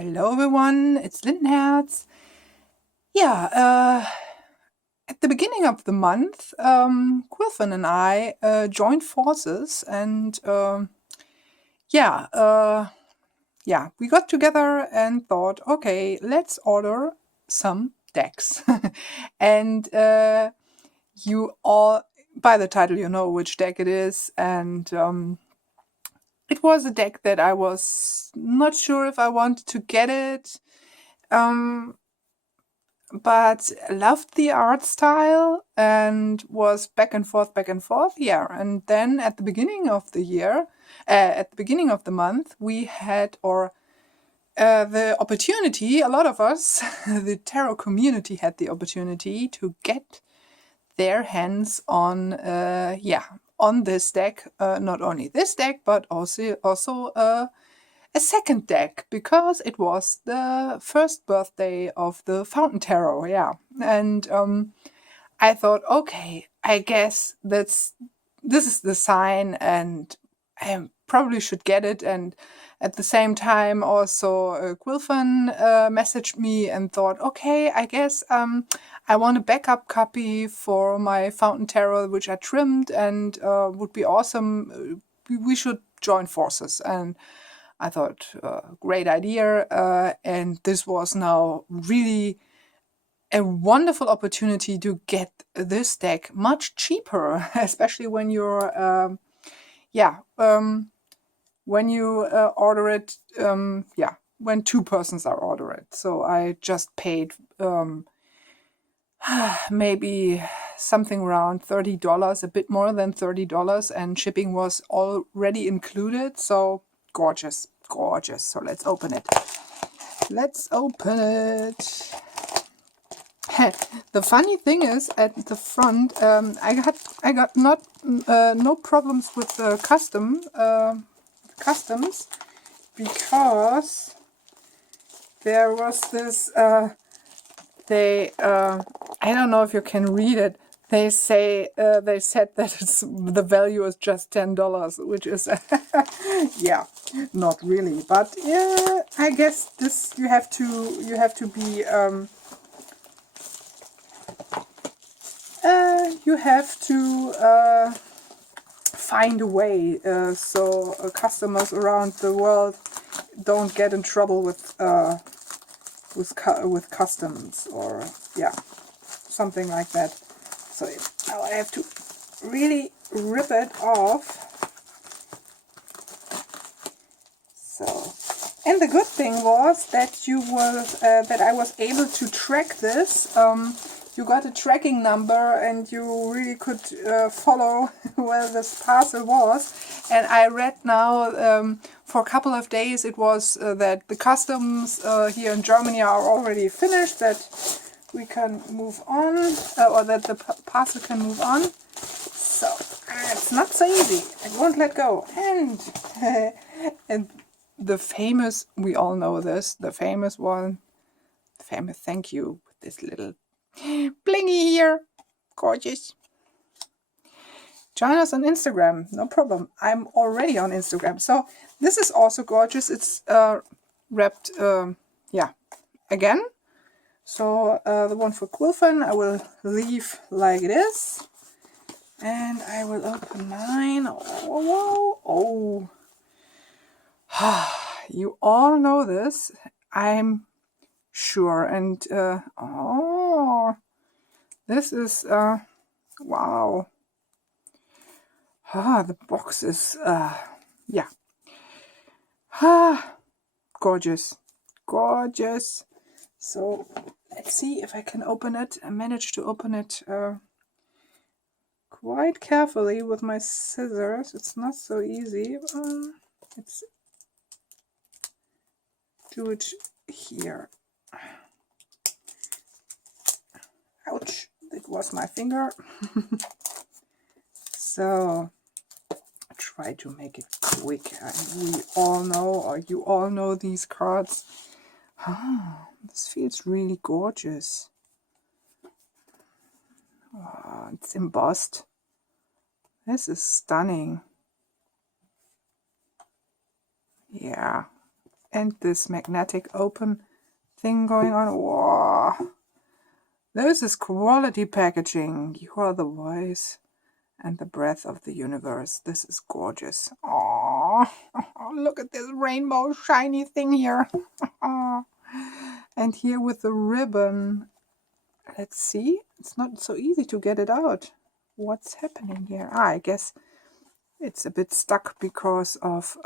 Hello everyone, it's Lindenherz. Yeah, at the beginning of the month, Quilfin and I joined forces and yeah, we got together and thought, okay, let's order some decks. And you all, by the title, you know which deck it is. And it was a deck that I was not sure if I wanted to get it. But loved the art style and was back and forth, back and forth. Yeah. And then at the beginning of the year, at the beginning of the month, we had, the opportunity, a lot of us, the tarot community had the opportunity to get their hands on, on this deck. Not only this deck, but also a second deck because it was the first birthday of the Fountain Tarot, yeah. And I thought, okay, I guess this is the sign, and I probably should get it. And at the same time, also Quilfan messaged me and thought, okay, I guess I want a backup copy for my Fountain Tarot, which I trimmed, and would be awesome. We should join forces. And I thought, great idea. And this was now really a wonderful opportunity to get this deck much cheaper, especially when you're, when you order it, when two persons are order it. So I just paid maybe something around $30, a bit more than $30, and shipping was already included. So gorgeous, gorgeous. So let's open it. Let's open it. The funny thing is, at the front, I got no problems with the customs, because there was this. I don't know if you can read it. They said that the value is just $10, which is yeah, not really, but yeah, I guess this you have to be you have to find a way so customers around the world don't get in trouble with customs, or yeah, something like that. So now I have to really rip it off. So, and the good thing was that that I was able to track this. You got a tracking number, and you really could follow where this parcel was. And I read now for a couple of days it was that the customs here in Germany are already finished, that we can move on, or that the parcel can move on. So it's not so easy. It won't let go. And and the famous, we all know this, the famous one, famous thank you with this little blingy here. Gorgeous. Join us on Instagram. No problem. I'm already on Instagram. So this is also gorgeous. It's wrapped, again. So the one for Quilfan I will leave like it is. And I will open mine. Oh. You all know this, I'm sure. And this is wow. The box is gorgeous, gorgeous. So let's see if I can open it. I managed to open it quite carefully with my scissors. It's not so easy. Let's do it here. Ouch, it was my finger. So try to make it quick. We all know, or you all know, these cards. This feels really gorgeous. It's embossed. This is stunning. Yeah, and this magnetic open thing going on. Wow, this is quality packaging. You are the voice and the breath of the universe. This is gorgeous. Aww. Look at this rainbow shiny thing here. And here with the ribbon. Let's see. It's not so easy to get it out. What's happening here? I guess it's a bit stuck because of...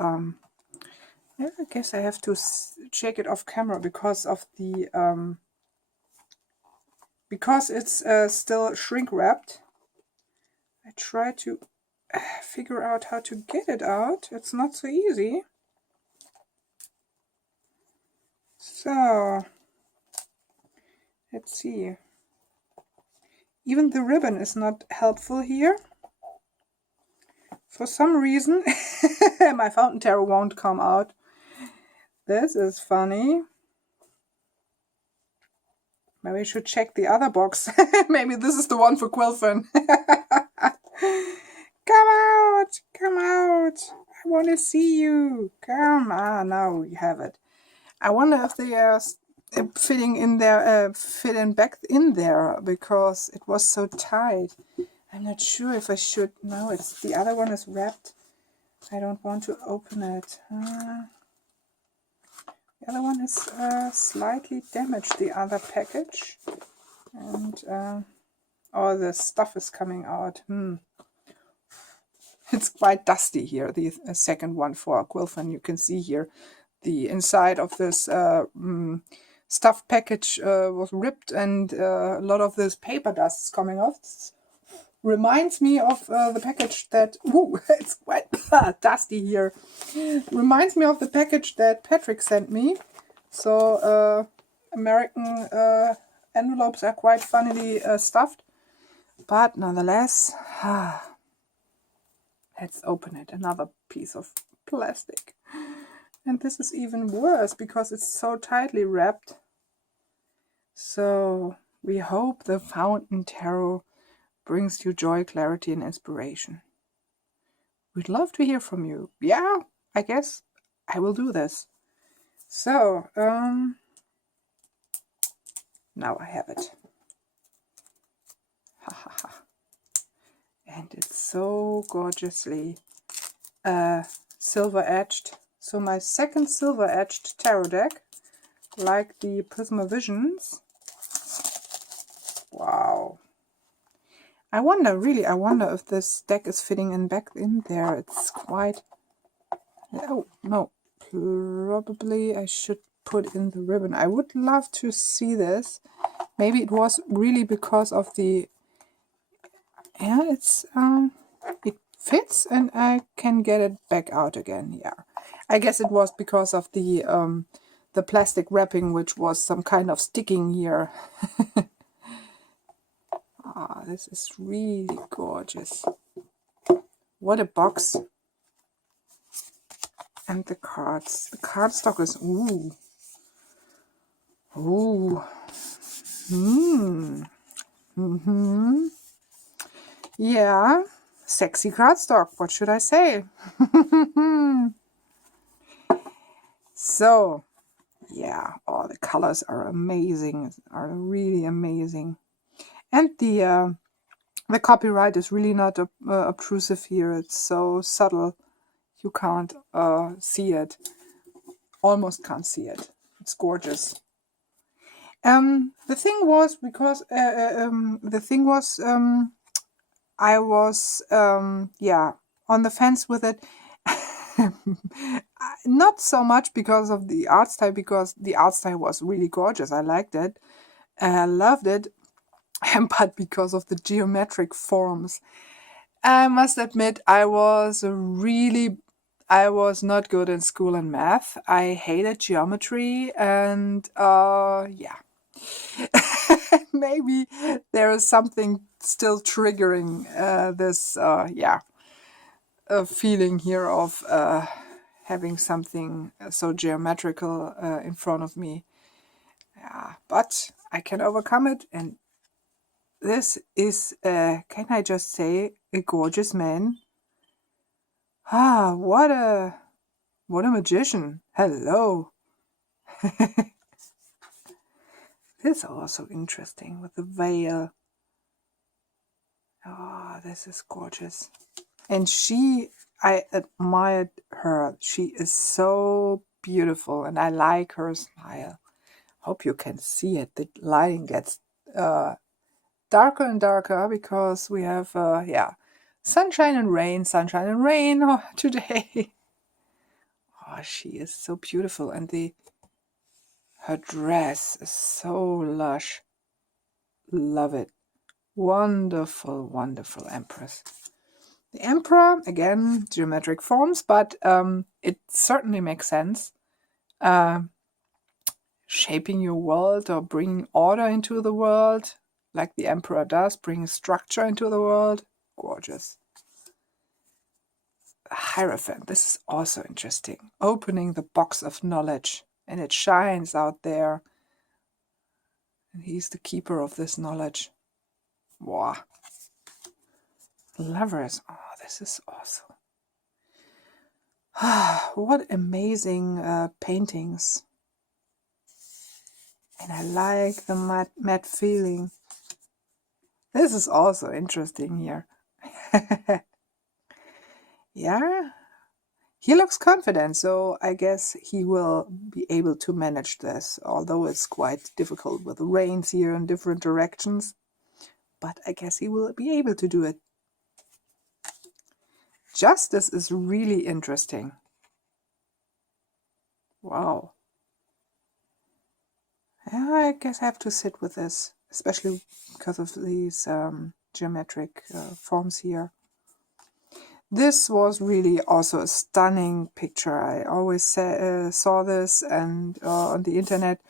yeah, I guess I have to check it off camera because of the... because it's still shrink wrapped. I try to figure out how to get it out. It's not so easy. So, let's see. Even the ribbon is not helpful here. For some reason, my fountain tarot won't come out. This is funny. Maybe I should check the other box. Maybe this is the one for Quilfin. Come out! Come out! I want to see you! Come on! Now we have it. I wonder if they are fitting in there, fitting back in there, because it was so tight. I'm not sure if I should. No, it's the other one is wrapped. I don't want to open it. The other one is slightly damaged, the other package. And all the stuff is coming out. It's quite dusty here, the second one for Quilfin. You can see here the inside of this stuff package was ripped, and a lot of this paper dust is coming off. This reminds me of the package that... Ooh, it's quite dusty here. Reminds me of the package that Patrick sent me. So American envelopes are quite funnily stuffed. But nonetheless... let's open it. Another piece of plastic. And this is even worse because it's so tightly wrapped. So we hope the Fountain Tarot brings you joy, clarity, and inspiration. We'd love to hear from you. Yeah, I guess I will do this. So, now I have it. Ha ha ha. And it's so gorgeously silver edged. So my second silver edged tarot deck, like the Prisma Visions. Wow. I wonder if this deck is fitting in back in there. It's quite... Oh, no. Probably I should put in the ribbon. I would love to see this. Maybe it was really because of the... Yeah, it's it fits and I can get it back out again. Yeah, I guess it was because of the plastic wrapping, which was some kind of sticking here. Ah, this is really gorgeous. What a box! And the cards. The cardstock is ooh. Yeah, sexy cardstock. What should I say? So, yeah, all the colors are amazing. Are really amazing. And the copyright is really not obtrusive here. It's so subtle, you can't see it. Almost can't see it. It's gorgeous. The thing was because I was yeah, on the fence with it. Not so much because of the art style, because the art style was really gorgeous. I liked it. I loved it. But because of the geometric forms. I must admit, I was not good in school and math. I hated geometry, and yeah. Maybe there is something still triggering this yeah, feeling here of having something so geometrical in front of me. Yeah, but I can overcome it, and this is, can I just say, a gorgeous man. Ah, what a magician. Hello. This is also interesting with the veil. Oh, this is gorgeous. And I admired her. She is so beautiful, and I like her smile. Hope you can see it. The lighting gets darker and darker because we have, yeah, sunshine and rain today. Oh, she is so beautiful, and her dress is so lush. Love it. Wonderful, wonderful Empress. The Emperor, again, geometric forms, but it certainly makes sense. Shaping your world or bringing order into the world, like the Emperor does, bringing structure into the world. Gorgeous. Hierophant, this is also interesting. Opening the box of knowledge, and it shines out there. And he's the keeper of this knowledge. Wow. Lovers, oh, this is awesome. What amazing paintings. And I like the matte feeling. This is also interesting here. Yeah, he looks confident, so I guess he will be able to manage this, although it's quite difficult with the rains here in different directions. But I guess he will be able to do it. Justice is really interesting. Wow. Yeah, I guess I have to sit with this, especially because of these geometric forms here. This was really also a stunning picture. I always saw this and on the internet.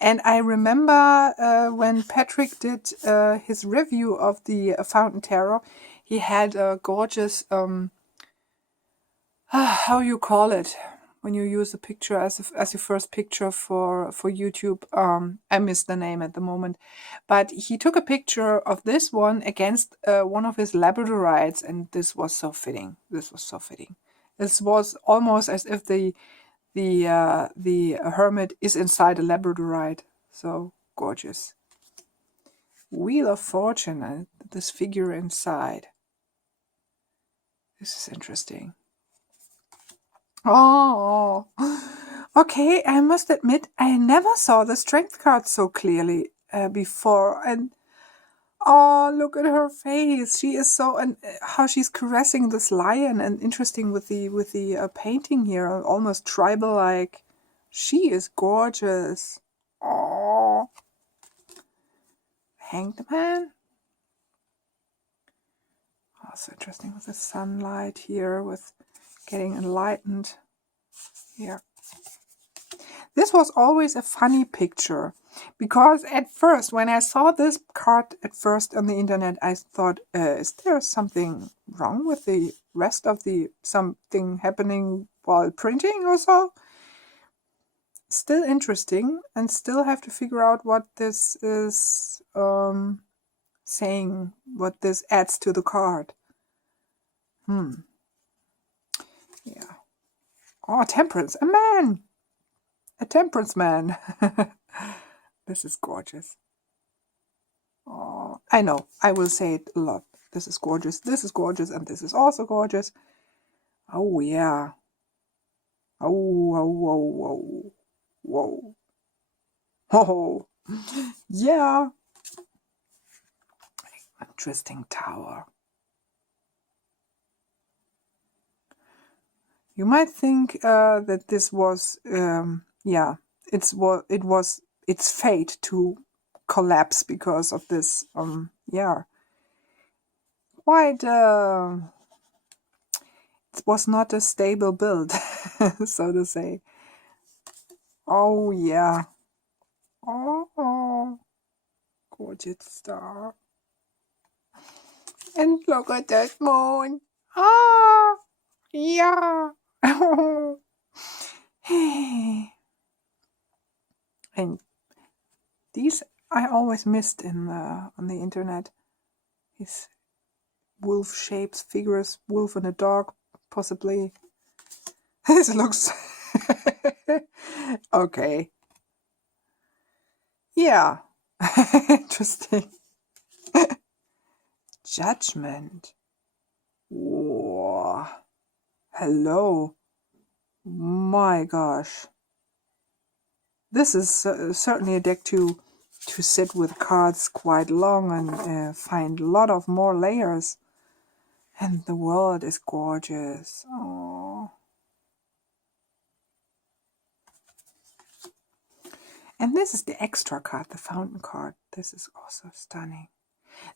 And I remember when Patrick did his review of the Fountain Tarot, he had a gorgeous, how you call it, when you use a picture as your first picture for YouTube. I missed the name at the moment. But he took a picture of this one against one of his labradorites, and this was so fitting. This was so fitting. This was almost as if the hermit is inside a labradorite. So gorgeous. Wheel of Fortune and this figure inside. This is interesting. Oh, okay. I must admit, I never saw the strength card so clearly before. And oh, look at her face. She is so, and how she's caressing this lion, and interesting with the painting here, almost tribal-like. She is gorgeous. Oh, Hanged Man. Also interesting with the sunlight here, with getting enlightened here. This was always a funny picture, because at first, when I saw this card at first on the internet, I thought, is there something wrong with the rest of something happening while printing or so? Still interesting, and still have to figure out what this is saying, what this adds to the card. Yeah. Oh, Temperance, a man! A Temperance man. This is gorgeous. Oh, I know, I will say it a lot. This is gorgeous, and this is also gorgeous. Oh, yeah. Oh, whoa, whoa, whoa. Whoa. Oh, yeah. Interesting tower. You might think that this was, yeah, it's fate to collapse because of this, yeah, quite, it was not a stable build, so to say. Oh, yeah. Oh, gorgeous star. And look at that moon. Ah, yeah. And these I always missed on the internet. These wolf shapes, figures, wolf and a dog, possibly. This looks okay. Yeah. Interesting. Judgment. Whoa. Hello. My gosh. This is certainly a deck to sit with cards quite long and find a lot of more layers. And the world is gorgeous. Oh. And this is the extra card, the fountain card. This is also stunning.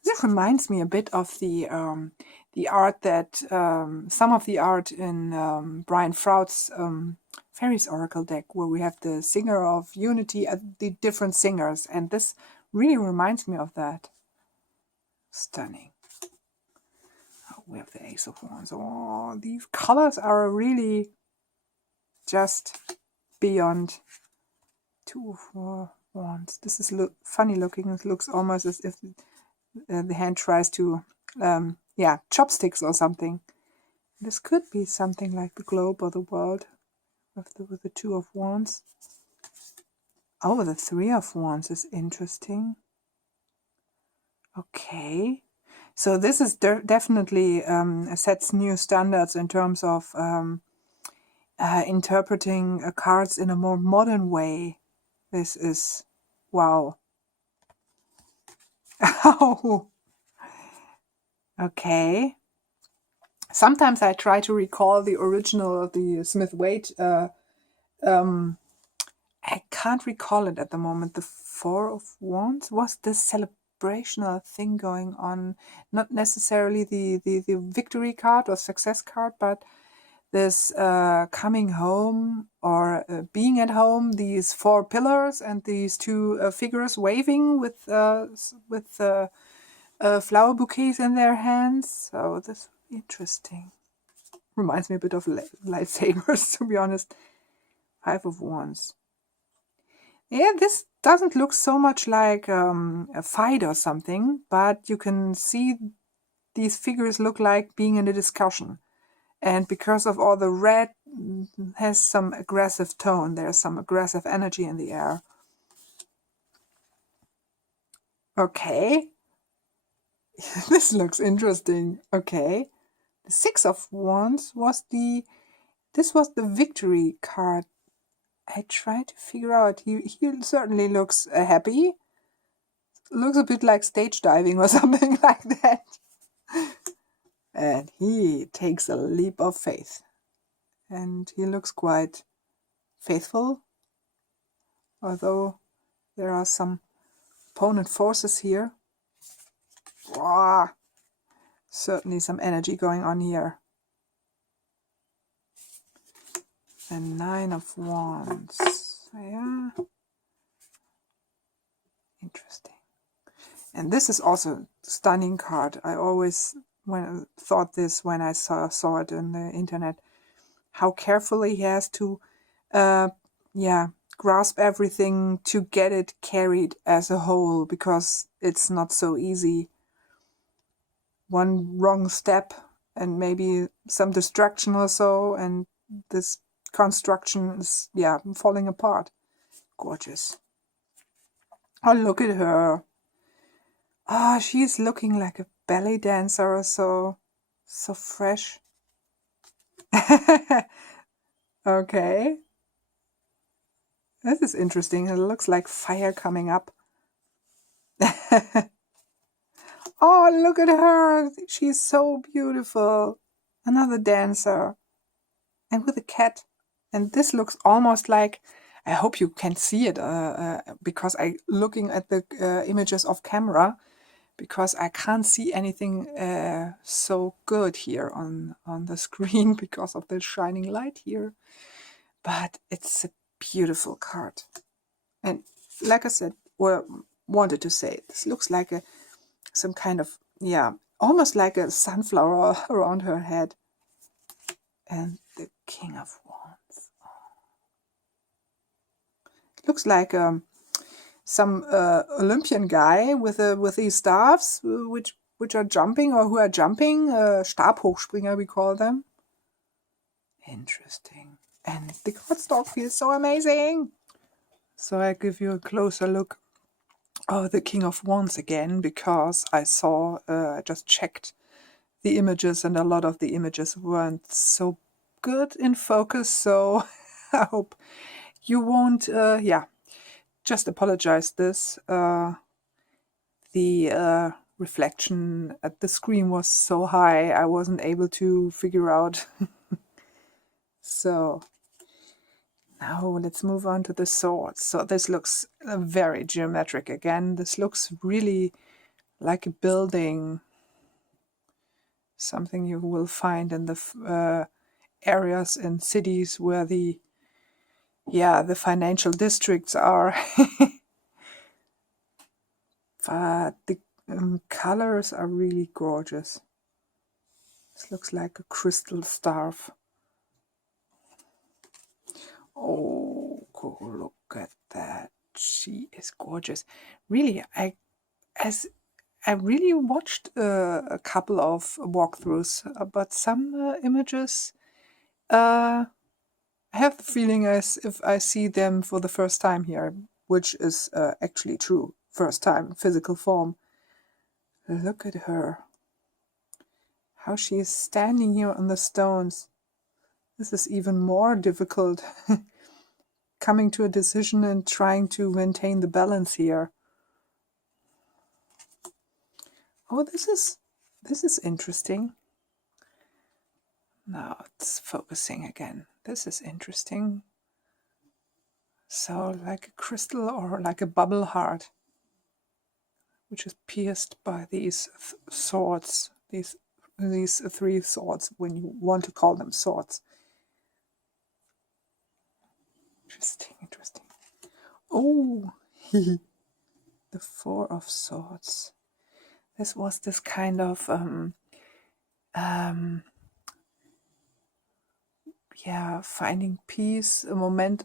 This reminds me a bit of the art that some of the art in Brian Froud's Fairies Oracle deck, where we have the Singer of Unity, the different singers, and this really reminds me of that. Stunning. Oh, we have the Ace of Wands. Oh, these colors are really just beyond. Two of Wands. This is funny looking. It looks almost as if the hand tries to, yeah, chopsticks or something. This could be something like the globe or the world with the Two of Wands. Oh, the Three of Wands is interesting. Okay. So this is definitely sets new standards in terms of interpreting cards in a more modern way. This is, wow. Oh, okay. Sometimes I try to recall the original, the Smith-Waite. I can't recall it at the moment. The Four of Wands was this celebrational thing going on. Not necessarily the victory card or success card, but this coming home or being at home. These four pillars and these two figures waving with flower bouquets in their hands. So this is interesting. Reminds me a bit of lightsabers, to be honest. Five of Wands. Yeah, this doesn't look so much like a fight or something, but you can see these figures look like being in a discussion. And because of all the red, has some aggressive tone. There's some aggressive energy in the air. Okay. This looks interesting. Okay. The Six of Wands was this was the victory card. I try to figure out. He certainly looks happy. Looks a bit like stage diving or something like that. And he takes a leap of faith. And he looks quite faithful. Although there are some opponent forces here. Wow. Certainly some energy going on here. And Nine of Wands. Yeah. Interesting. And this is also a stunning card. I always thought this when I saw it on the internet. How carefully he has to grasp everything to get it carried as a whole, because it's not so easy. One wrong step and maybe some distraction or so, and this construction is, falling apart. Gorgeous. Oh, look at her. Ah, oh, she's looking like a ballet dancer or so. So fresh. Okay. This is interesting. It looks like fire coming up. Oh, look at her. She's so beautiful. Another dancer. And with a cat. And this looks almost like, I hope you can see it because I'm looking at the images off camera, because I can't see anything so good here on the screen because of the shining light here. But it's a beautiful card. And like I said, or wanted to say, this looks like some kind of, almost like a sunflower around her head. And the King of Wands. It looks like some Olympian guy with these staffs, which are jumping, or who are jumping, Stabhochspringer we call them. Interesting. And the cardstock feels so amazing. So I give you a closer look. Oh, the King of Wands again, because I saw, I just checked the images, and a lot of the images weren't so good in focus, so I hope you won't, yeah, just apologize this. The reflection at the screen was so high, I wasn't able to figure out. So now let's move on to the swords. So this looks very geometric again. This looks really like a building, something you will find in the areas and cities where the financial districts are. But the colors are really gorgeous. This looks like a crystal staff. Oh, go look at that. She is gorgeous. Really, I really watched a couple of walkthroughs, but some images, I have the feeling as if I see them for the first time here, which is actually true. First time, physical form. Look at her. How she is standing here on the stones. This is even more difficult. Coming to a decision and trying to maintain the balance here. Oh, this is interesting. Now it's focusing again. This is interesting. So like a crystal or like a bubble heart, which is pierced by these swords, these three swords, when you want to call them swords. Interesting. Oh, the Four of Swords. This was this kind of finding peace, a moment,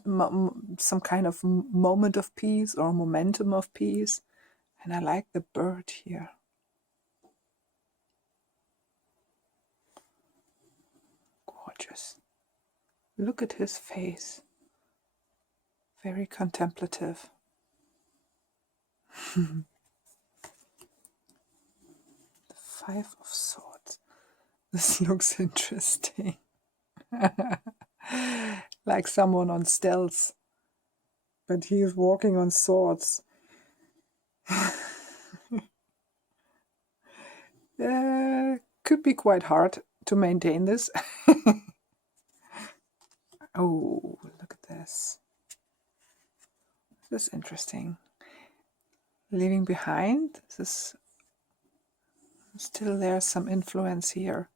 some kind of moment of peace or momentum of peace. And I like the bird here. Gorgeous. Look at his face. Very contemplative. The Five of Swords. This looks interesting. Like someone on stilts. But he is walking on swords. Could be quite hard to maintain this. Oh, look at this. This is interesting. Leaving behind. This is still there's some influence here.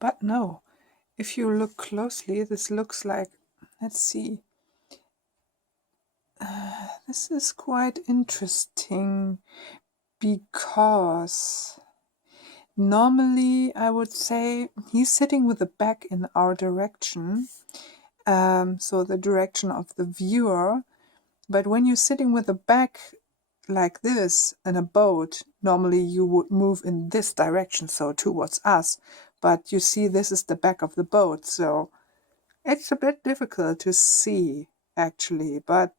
But no, if you look closely, this looks like, let's see. This is quite interesting because normally I would say he's sitting with the back in our direction, so the direction of the viewer. But when you're sitting with the back like this in a boat, normally you would move in this direction, so towards us. But you see, this is the back of the boat, so it's a bit difficult to see actually, but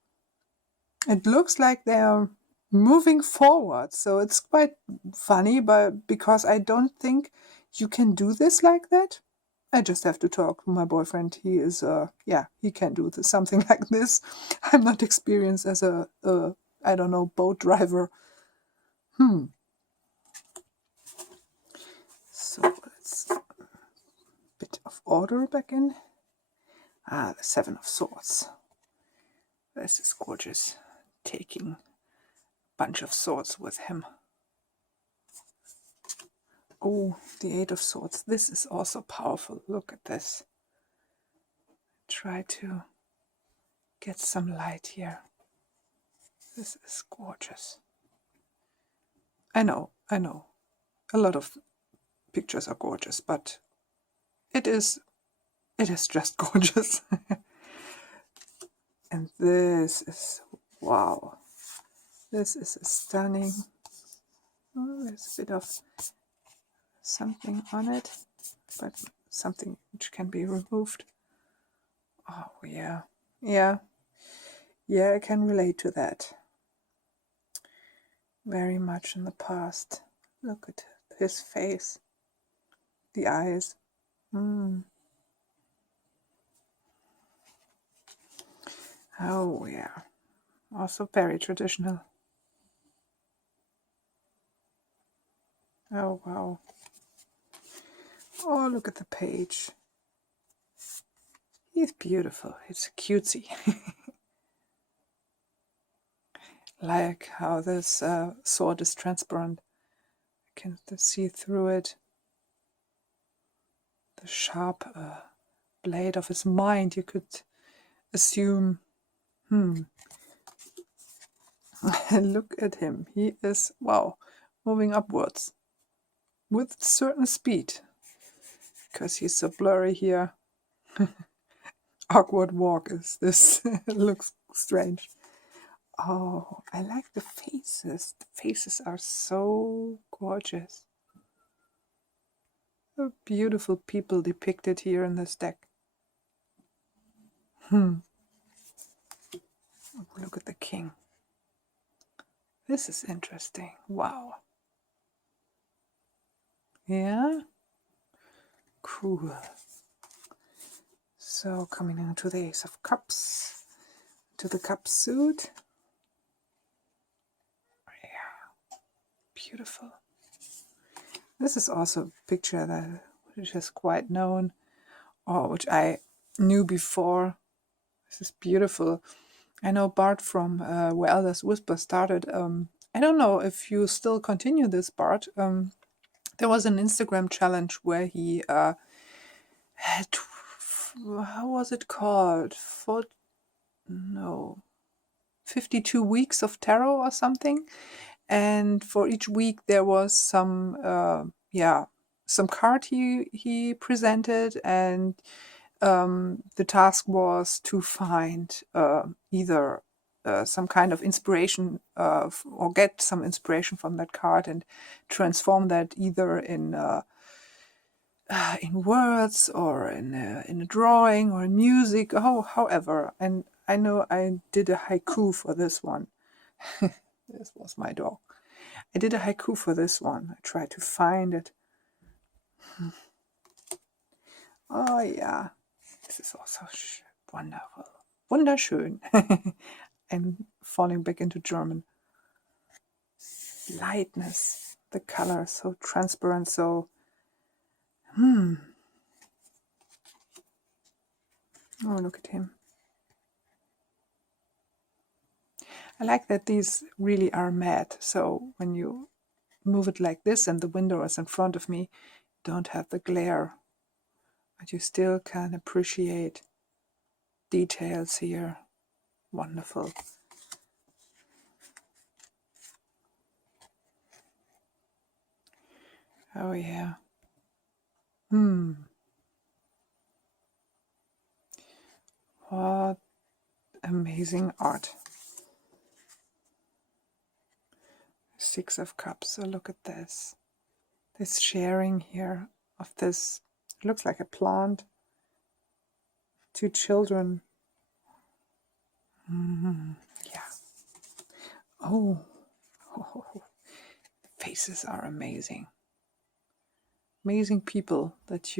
it looks like they're moving forward. So it's quite funny, but because I don't think you can do this like that. I just have to talk to my boyfriend. He is, he can do this, something like this. I'm not experienced as a I don't know, boat driver. So let's a bit of order back in. The Seven of Swords. This is gorgeous. Taking a bunch of swords with him. Oh, the Eight of Swords. This is also powerful. Look at this. Try to get some light here. This is gorgeous. I know. A lot of pictures are gorgeous, but it is just gorgeous. And this is, wow. This is stunning. Oh, there's a bit of something on it, but something which can be removed. Oh, yeah. Yeah, I can relate to that. Very much in the past. Look at his face, the eyes. Oh yeah, also very traditional. Oh wow. Oh, look at the page. He's beautiful. It's cutesy. Like how this sword is transparent. I can see through it. The sharp blade of his mind, you could assume. Look at him. He is, wow, moving upwards with certain speed. Because he's so blurry here. Awkward walk is this. Looks strange. Oh, I like the faces. The faces are so gorgeous. So beautiful people depicted here in this deck. Look at the king. This is interesting. Wow. Yeah? Cool. So coming into the Ace of Cups, to the cup suit. Yeah, beautiful. This is also a picture that which is quite known, or which I knew before. This is beautiful. I know Bart from Where Elders Whisper started. I don't know if you still continue this, Bart. There was an Instagram challenge where he had, how was it called? 52 weeks of tarot or something. And for each week there was some card he presented, and the task was to find either some kind of inspiration or get some inspiration from that card and transform that either in words or in a drawing or in music, however. And I know I did a haiku for this one. This was my dog. I did a haiku for this one. I tried to find it. Oh yeah, this is also wonderful. Wunderschön. I'm falling back into German. Lightness. The color is so transparent, so Oh, look at him. I like that these really are matte, so when you move it like this and the window is in front of me, you don't have the glare, but you still can appreciate details here. Wonderful. Oh yeah. What amazing art. Six of Cups. So look at this. This sharing here of this. It looks like a plant. Two children. Yeah. Oh. The faces are amazing. Amazing people that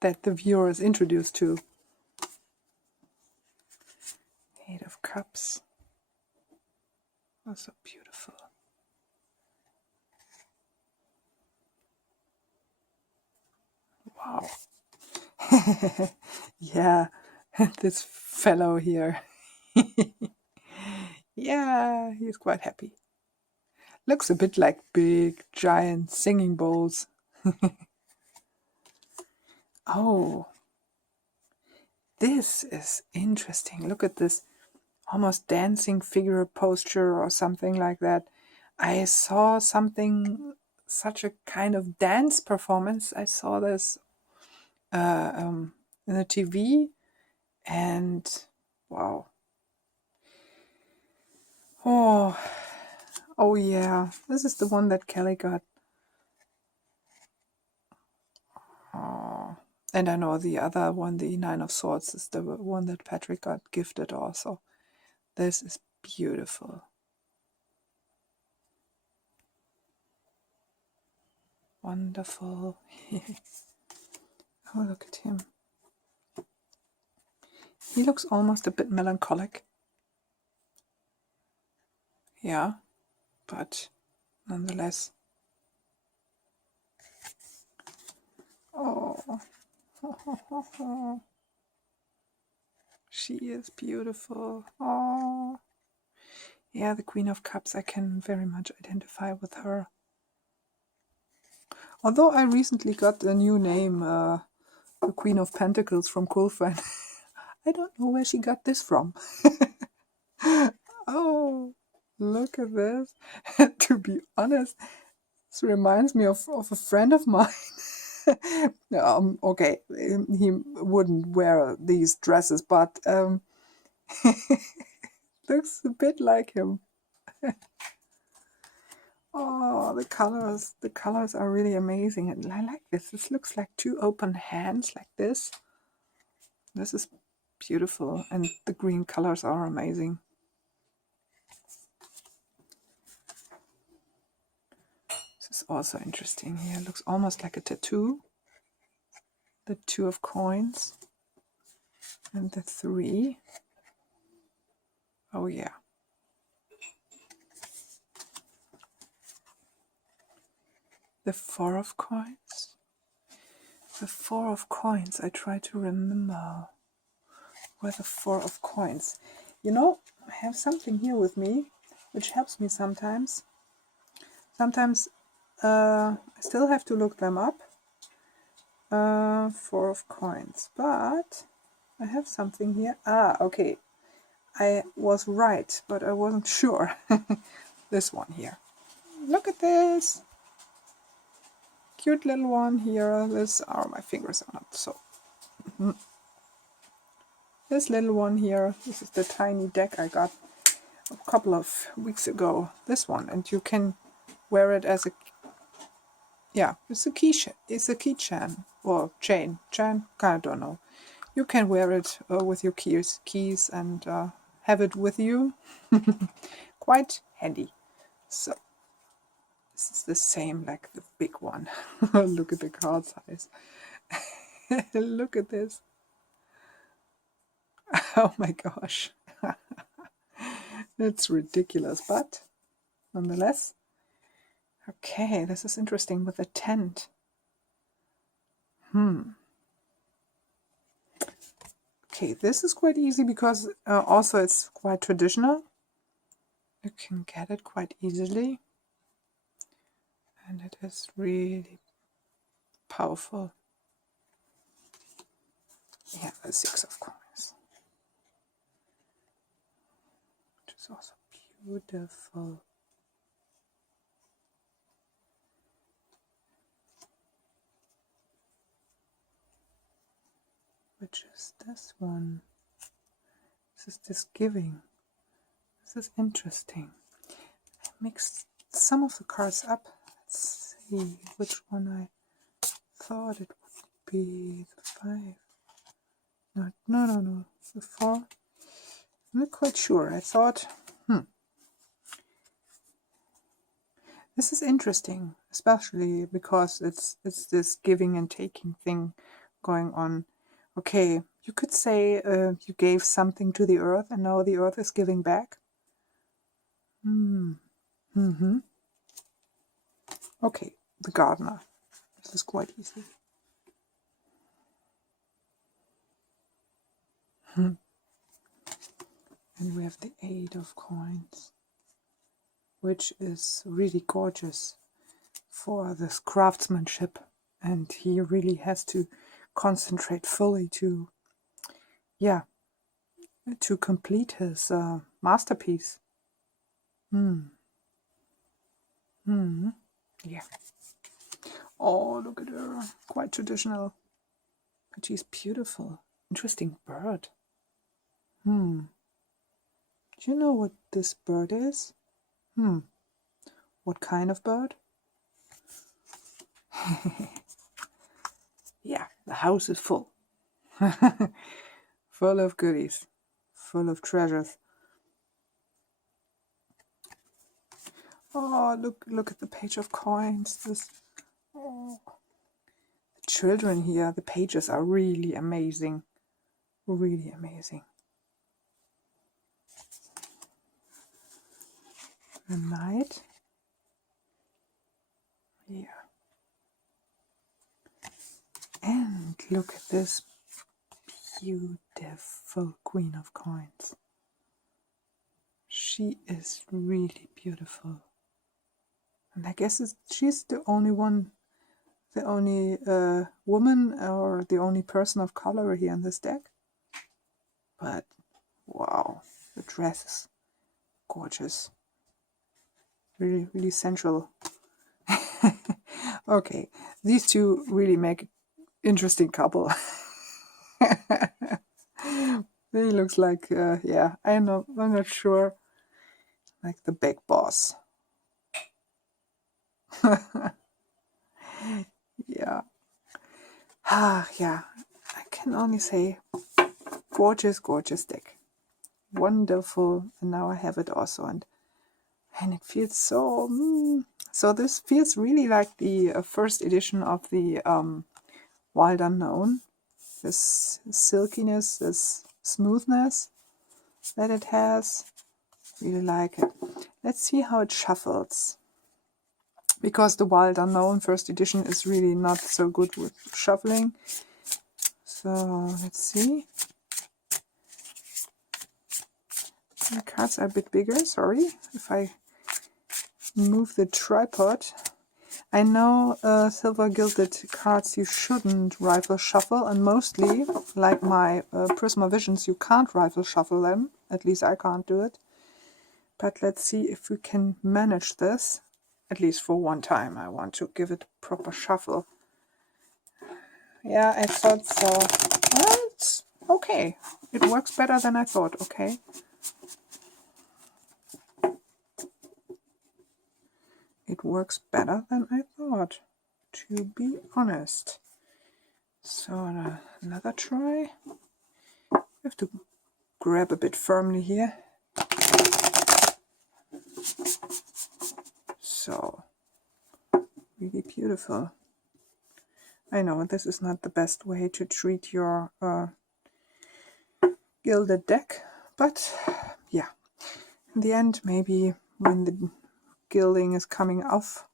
that the viewer is introduced to. Eight of Cups. Also beautiful. Wow. Yeah, this fellow here. Yeah, he's quite happy. Looks a bit like big, giant singing bowls. Oh, this is interesting. Look at this almost dancing figure posture or something like that. I saw such a kind of dance performance. I saw this in the TV, and wow. Oh yeah, this is the one that Kelly got. Oh, And I know the other one, the Nine of Swords, is the one that Patrick got gifted also. This is beautiful. Wonderful. Oh, look at him. He looks almost a bit melancholic. Yeah, but nonetheless. Oh. She is beautiful. Oh. Yeah, the Queen of Cups, I can very much identify with her. Although I recently got a new name, the Queen of Pentacles from Coolfriend. I don't know where she got this from. Oh, look at this. To be honest, this reminds me of a friend of mine. Okay, he wouldn't wear these dresses, but looks a bit like him. Oh, the colors are really amazing. And I like this. This looks like two open hands like this. This is beautiful. And the green colors are amazing. This is also interesting here. It looks almost like a tattoo. The 2 of coins. And the 3. Oh yeah. The 4 of coins. The 4 of coins. I try to remember where the 4 of coins. You know, I have something here with me, which helps me sometimes. Sometimes I still have to look them up. 4 of coins. But I have something here. Ah, okay. I was right, but I wasn't sure. This one here. Look at this. Cute little one here. This, oh, my fingers are not so. This little one here. This is the tiny deck I got a couple of weeks ago. This one, and you can wear it as a, yeah, it's a keychain or chain. I don't know. You can wear it with your keys and have it with you. Quite handy. So this is the same like the big one. Look at the card size. Look at this. Oh my gosh. It's ridiculous, but nonetheless. Okay, this is interesting with the tent. Okay, this is quite easy because also it's quite traditional. You can get it quite easily. And it is really powerful. Yeah, the 6 of coins. Which is also beautiful. Which is this one? This is this giving. This is interesting. I mixed some of the cards up. Let's see which one I thought it would be. The 5. No. The 4. I'm not quite sure. I thought, this is interesting, especially because it's this giving and taking thing going on. Okay, you could say you gave something to the earth and now the earth is giving back. Okay, the gardener. This is quite easy. And we have the 8 of coins, which is really gorgeous for this craftsmanship. And he really has to concentrate fully to, yeah, to complete his masterpiece. Yeah. Oh, look at her. Quite traditional. But she's beautiful. Interesting bird. Do you know what this bird is? What kind of bird? Yeah, The house is full. Full of goodies. Full of treasures. Oh, look at the page of coins. This, oh. The children here, the pages are really amazing. Really amazing. The knight. Yeah. And look at this beautiful Queen of Coins. She is really beautiful. And I guess she's the only one, the only woman or the only person of color here in this deck. But wow, the dress is gorgeous. Really, really sensual. Okay, these two really make an interesting couple. He looks like, yeah, I'm not sure, like the big boss. Yeah. Yeah, I can only say gorgeous, gorgeous deck. Wonderful, and now I have it also, and it feels so, so this feels really like the first edition of the Wild Unknown. This silkiness, this smoothness that it has. Really like it. Let's see how it shuffles. Because the Wild Unknown first edition is really not so good with shuffling. So let's see. The cards are a bit bigger, sorry. If I move the tripod. I know silver gilded cards you shouldn't rifle shuffle, and mostly, like my Prisma Visions, you can't rifle shuffle them. At least I can't do it. But let's see if we can manage this, at least for one time. I want to give it a proper shuffle. Yeah, I thought so. Well, it's okay. It works better than I thought, okay. It works better than I thought, to be honest. So another try. I have to grab a bit firmly here. So, really beautiful. I know this is not the best way to treat your gilded deck, but yeah, in the end, maybe when the gilding is coming off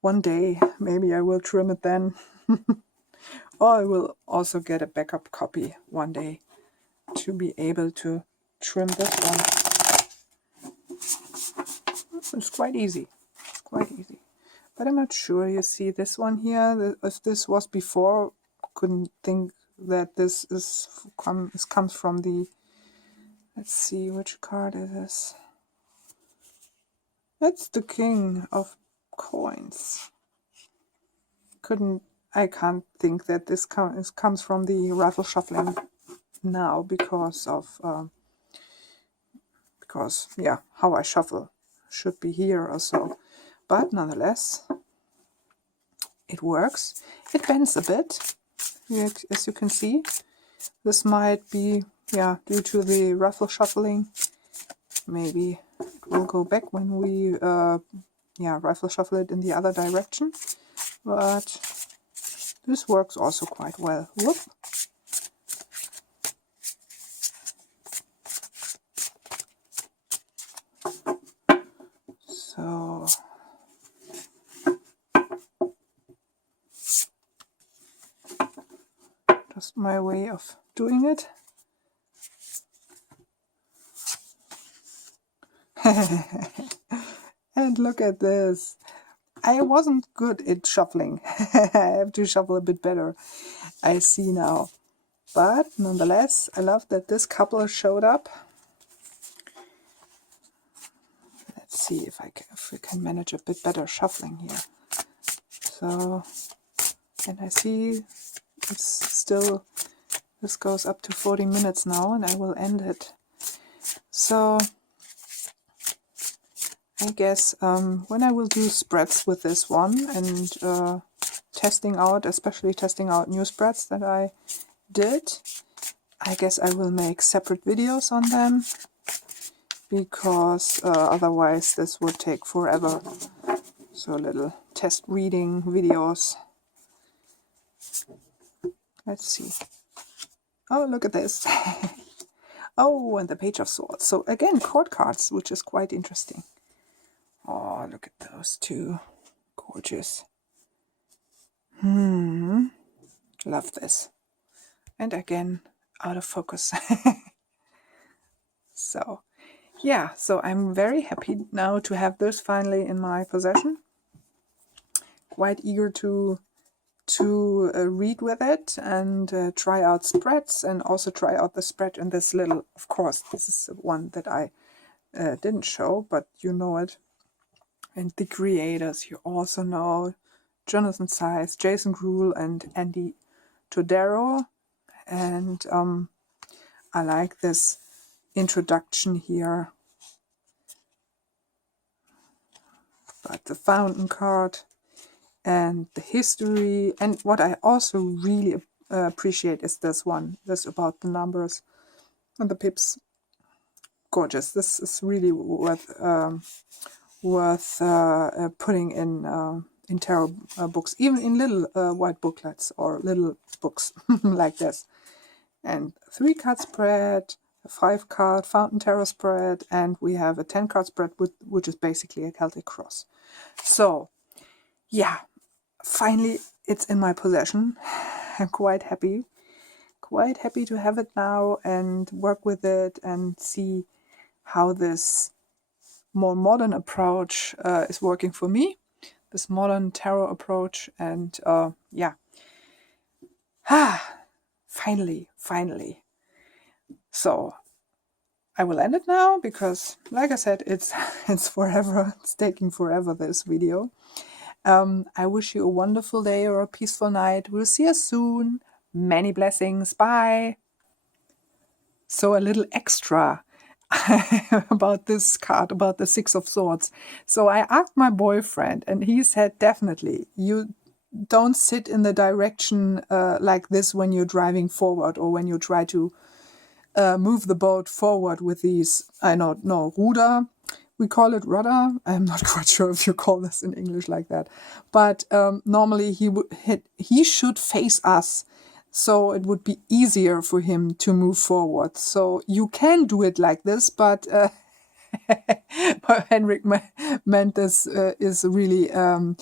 one day, maybe I will trim it then. Or I will also get a backup copy one day to be able to trim this one. It's quite easy. It's quite easy. But I'm not sure. You see this one here, if this was before, couldn't think that this comes from the, let's see, which card is this? That's the King of Coins. I can't think that this comes from the rifle shuffling now because of yeah, how I shuffle should be here or so. But nonetheless, it works. It bends a bit, as you can see. This might be, yeah, due to the rifle shuffling. Maybe it will go back when we yeah, rifle shuffle it in the other direction. But this works also quite well. Whoop. So just my way of doing it. And look at this. I wasn't good at shuffling. I have to shuffle a bit better, I see now. But nonetheless, I love that this couple showed up. Let's see if we can manage a bit better shuffling here. So, and I see it's still, this goes up to 40 minutes now, and I will end it. So I guess when I will do spreads with this one and testing out, especially testing out new spreads that I did, I guess I will make separate videos on them, because otherwise this would take forever. So little test reading videos. Let's see. Oh, look at this. Oh, and the Page of Swords. So again, court cards, which is quite interesting. Oh, look at those two. Gorgeous. Love this. And again, out of focus. So, yeah, so I'm very happy now to have this finally in my possession. Quite eager to read with it and try out spreads, and also try out the spread in this little, of course, this is one that I didn't show, but you know it. And the creators you also know, Jonathan Saiz, Jason Gruhl, and Andy Todaro. And I like this introduction here. But the fountain card and the history. And what I also really appreciate is this one. This about the numbers and the pips. Gorgeous. This is really worth putting in tarot books, even in little white booklets or little books like this. And 3-card spread, a 5-card fountain tarot spread, and we have a 10-card spread, which is basically a Celtic cross. So, yeah, finally it's in my possession. I'm quite happy to have it now and work with it and see how this more modern approach is working for me, this modern tarot approach. And yeah, finally. So I will end it now, because like I said, it's forever, it's taking forever, this video. I wish you a wonderful day or a peaceful night. We'll see you soon. Many blessings. Bye. So a little extra about this card, about the 6 of Swords. So I asked my boyfriend, and he said, definitely, you don't sit in the direction like this when you're driving forward, or when you try to move the boat forward with these, I don't know, rudder. We call it rudder. I'm not quite sure if you call this in English like that. But normally he should face us, so it would be easier for him to move forward. So you can do it like this, but Henrik meant this is really a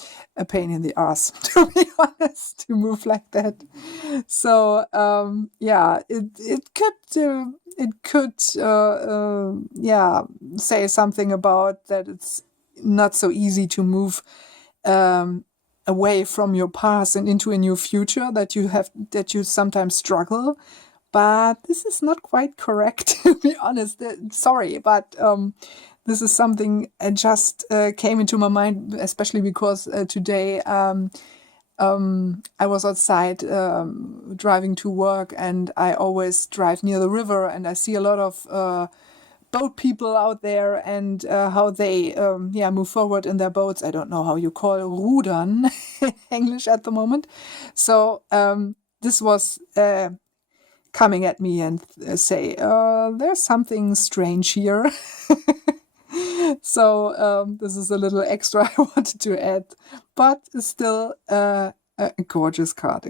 pain in the ass, to be honest, to move like that. So yeah, it could yeah, say something about that it's not so easy to move away from your past and into a new future, that you sometimes struggle. But this is not quite correct, to be honest. Sorry, but this is something that just came into my mind, especially because today I was outside driving to work, and I always drive near the river, and I see a lot of boat people out there, and how they move forward in their boats. I don't know how you call rudern in English at the moment. So this was coming at me and say, there's something strange here. So this is a little extra I wanted to add, but still a gorgeous card,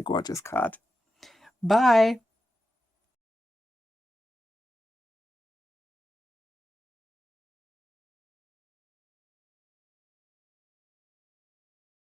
Bye.